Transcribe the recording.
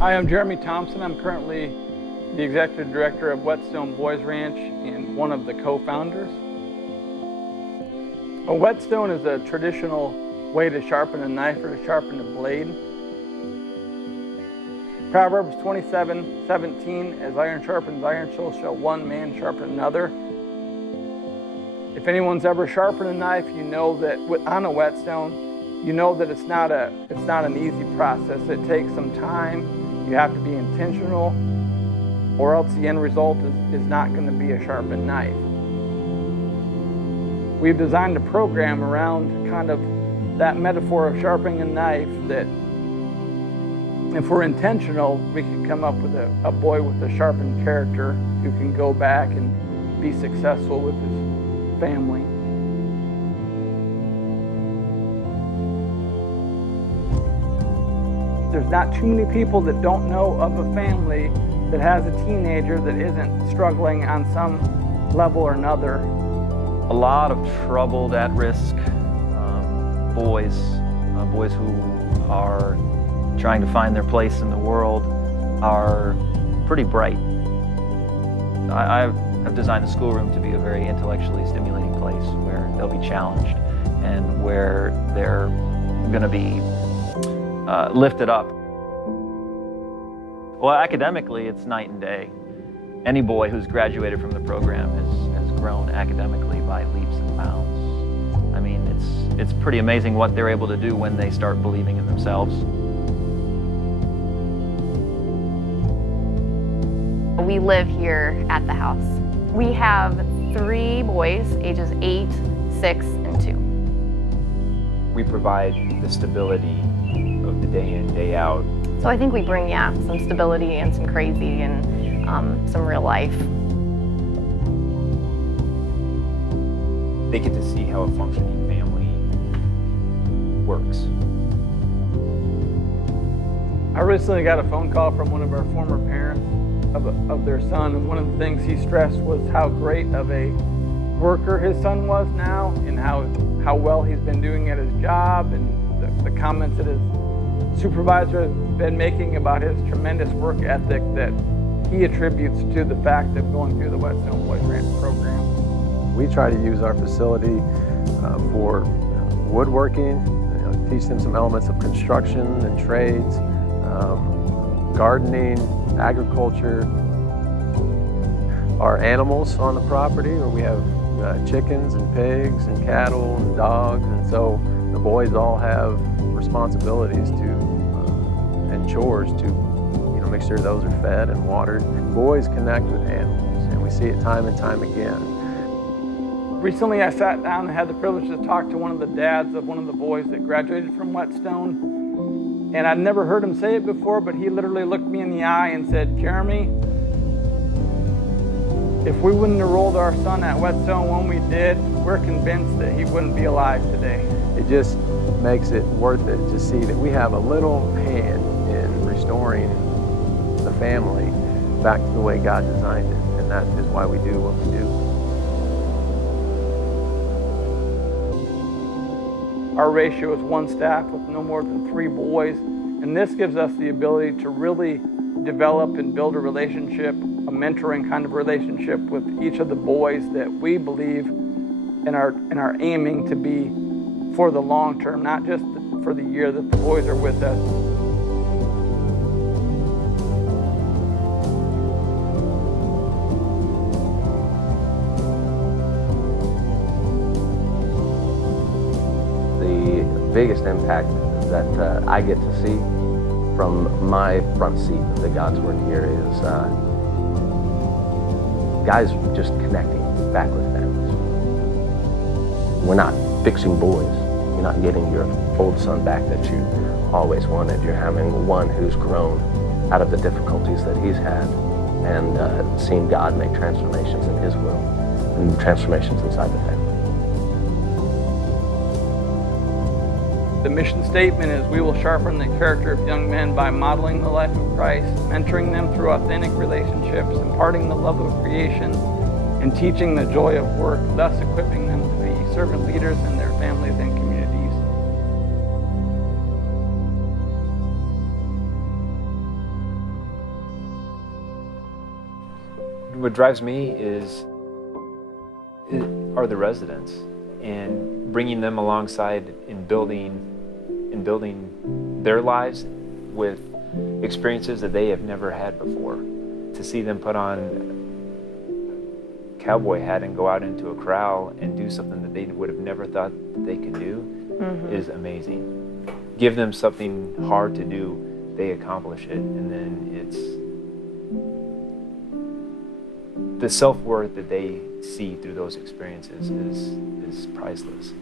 Hi, I'm Jeremy Thompson. I'm currently the Executive Director of Whetstone Boys Ranch and one of the co-founders. A whetstone is a traditional way to sharpen a knife or to sharpen a blade. Proverbs 27:17, as iron sharpens iron, so shall one man sharpen another. If anyone's ever sharpened a knife, you know that on a whetstone, you know that it's not an easy process. It takes some time. You have to be intentional, or else the end result is not going to be a sharpened knife. We've designed a program around kind of that metaphor of sharpening a knife, that if we're intentional, we can come up with a boy with a sharpened character who can go back and be successful with his family. There's not too many people that don't know of a family that has a teenager that isn't struggling on some level or another. A lot of troubled, at-risk boys who are trying to find their place in the world, are pretty bright. I've designed the schoolroom to be a very intellectually stimulating place where they'll be challenged and where they're going to be lifted up. Well, academically, it's night and day. Any boy who's graduated from the program has grown academically by leaps and bounds. I mean, it's pretty amazing what they're able to do when they start believing in themselves. We live here at the house. We have 3 boys, ages 8, 6, and 2. We provide the stability of the day in, day out. So I think we bring, some stability and some crazy and some real life. They get to see how a functioning family works. I recently got a phone call from one of our former parents of their son, and one of the things he stressed was how great of a worker his son was now, and how well he's been doing at his job, and the comments that his supervisor has been making about his tremendous work ethic that he attributes to the fact of going through the Whetstone Boys Ranch program. We try to use our facility for woodworking, teach them some elements of construction and trades, gardening, agriculture. Our animals on the property, where we have chickens and pigs and cattle and dogs, and so the boys all have responsibilities and chores to make sure those are fed and watered. Boys connect with animals, and we see it time and time again. Recently I sat down and had the privilege to talk to one of the dads of one of the boys that graduated from Whetstone, and I'd never heard him say it before, but he literally looked me in the eye and said, "Jeremy, if we wouldn't have rolled our son at Whetstone when we did, we're convinced that he wouldn't be alive today." It just makes it worth it to see that we have a little hand in restoring the family back to the way God designed it, and that is why we do what we do. Our ratio is 1 staff with no more than 3 boys, and this gives us the ability to really develop and build a relationship, a mentoring kind of relationship with each of the boys that we believe and are aiming to be for the long term, not just for the year that the boys are with us. The biggest impact that I get to see from my front seat of the God's work here is guys just connecting back with families. We're not fixing boys. You're not getting your old son back that you always wanted. You're having one who's grown out of the difficulties that he's had and seeing God make transformations in his will and transformations inside the family. The mission statement is, we will sharpen the character of young men by modeling the life of Christ, mentoring them through authentic relationships, imparting the love of creation, and teaching the joy of work, thus equipping them to be servant leaders in their families and communities. What drives me are the residents, and bringing them alongside in building their lives with experiences that they have never had before. To see them put on a cowboy hat and go out into a corral and do something that they would have never thought that they could do is amazing. Give them something hard to do, they accomplish it, and then it's the self-worth that they see through those experiences is priceless.